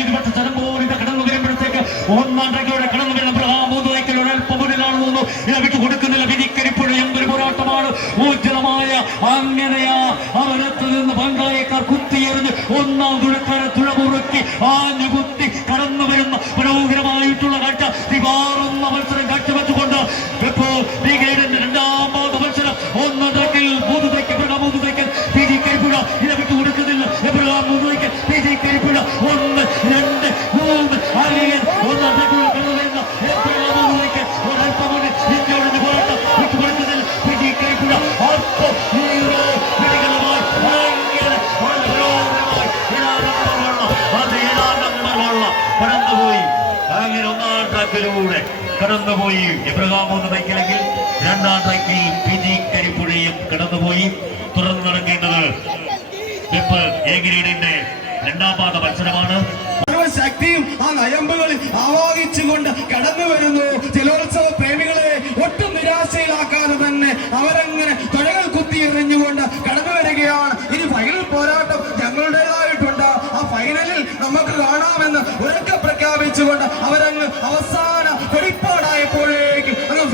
ഇരുപത്തി പോലും കടന്നു വരുമ്പോഴത്തേക്ക് ഒന്നാം ട്രക്കിലൂടെ കടന്നു വരുന്ന എബ്രഹാമൂതുവയ്ക്കൽ ഒരൽപ്പം മുന്നിലാണ് തോന്നുന്നു ഇട വിട്ടു കൊടുക്കുന്നില്ല വിധി കരിപ്പുഴ എന്തൊരു പോരാട്ടമാണ്. ഊർജിതമായ അങ്ങനെയാ അവരത്ത് നിന്ന് പങ്കായക്കാർ കുത്തിയെറിഞ്ഞ് ഒന്നാം തുഴക്കാരെ തുഴമുറുക്കി ആഞ്ഞു കടന്നു വരുന്ന മനോഹരമായിട്ടുള്ള കാഴ്ച. തിവാറുന്ന മത്സരം കാഴ്ചവെച്ചുകൊണ്ട് അങ്ങനെ ഒന്നാം ട്രാക്കിലൂടെ കടന്നുപോയി. ഇബ്രഹാം ഒന്ന് ബൈക്കിലെങ്കിൽ രണ്ടാം ട്രാക്കിൽ പിജി കരിപ്പുഴയും കടന്നുപോയി. തുടർന്ന് നടക്കേണ്ടത് വെപ്പ് ഏകിരീടിന്റെ രണ്ടാം പാത മത്സരമാണ്. ശക്തിയും ആ നയമ്പുകളിൽ ആവാഹിച്ചുകൊണ്ട് കടന്നു വരുന്നു പ്രഖ്യാപിച്ചുകൊണ്ട് അവരങ്ങ് അവസാന കൊടിപ്പാടായപ്പോഴേക്ക് അങ്ങ്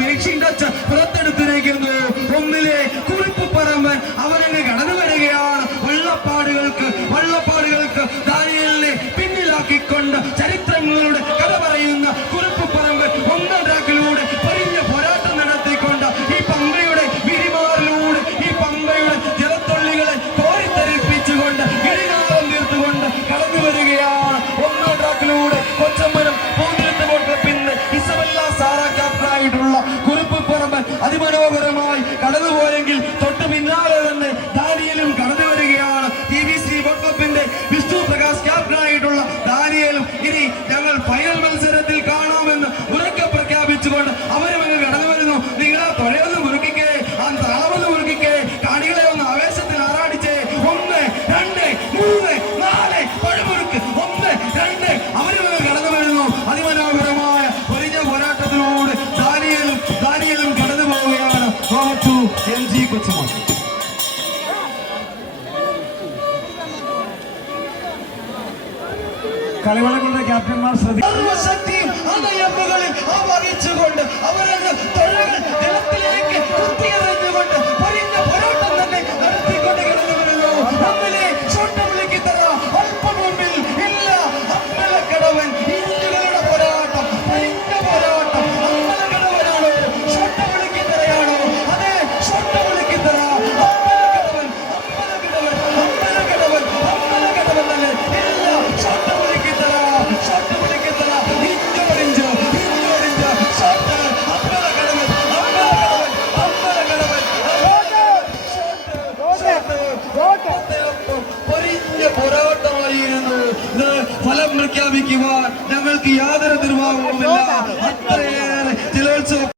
ടച്ച് പുറത്തെടുത്തിരിക്കുന്നു. ഒന്നിലെ കുറിപ്പ് പറമ്പൻ അവരങ്ങ് കടന്നു വരികയാണ്. വള്ളപ്പാടുകൾക്ക് വള്ളപ്പാടുകൾക്ക് ദാനിയലിനെ പിന്നിലാക്കിക്കൊണ്ട് ചരിത്രങ്ങളുടെ കഥ പറയുന്ന കുറിപ്പ് പറമ്പൻ ഒന്നാം ട്രാക്കിലൂടെ പൊരിഞ്ഞ പോരാട്ടം നടത്തിക്കൊണ്ട് ഈ പമ്പയുടെ വിരിമാറിലൂടെ ഈ പമ്പയുടെ ജലത്തുള്ളികളെ കോരിത്തരിപ്പിച്ചുകൊണ്ട് ഗിരിനാളം തീർത്തുകൊണ്ട് കടന്നു വരികയാണ്. ഒന്നാം ട്രാക്കിലൂടെ കൊച്ചമ്മനം പൂന്തിരത്ത് ബോട്ട് പിന്നെ ഇസബല്ല സാറ ക്യാപ്റ്റനായിട്ടുള്ള കുറുപ്പ് പറമ്പൻ അതിമനോഹരമായി കടന്നുപോയെങ്കിൽ തൊട്ട് പിന്നാലെ തന്നെ ദാനിയലും കടന്നു വരികയാണ്. ടി വി സി ബോട്ട് ക്ലബിന്റെ വിഷ്ണു പ്രകാശ് ക്യാപ്റ്റനായിട്ടുള്ള ദാനിയലും ഇനി ഞങ്ങൾ ഫൈനൽ മത്സരത്തിൽ കാണാമെന്ന് ഉറക്കെ പ്രഖ്യാപിച്ചുകൊണ്ട് അവരും Over to M G Kochumon കളിവള്ളങ്ങളുടെ ക്യാപ്റ്റന്മാർ ശ്രദ്ധിക്കും സർവശക്തിയും പ്രഖ്യാപിക്കുവാൻ ഞങ്ങൾക്ക് യാതൊരു നിർവാഹവുമില്ല. അത്രയേറെ ജലോത്സവം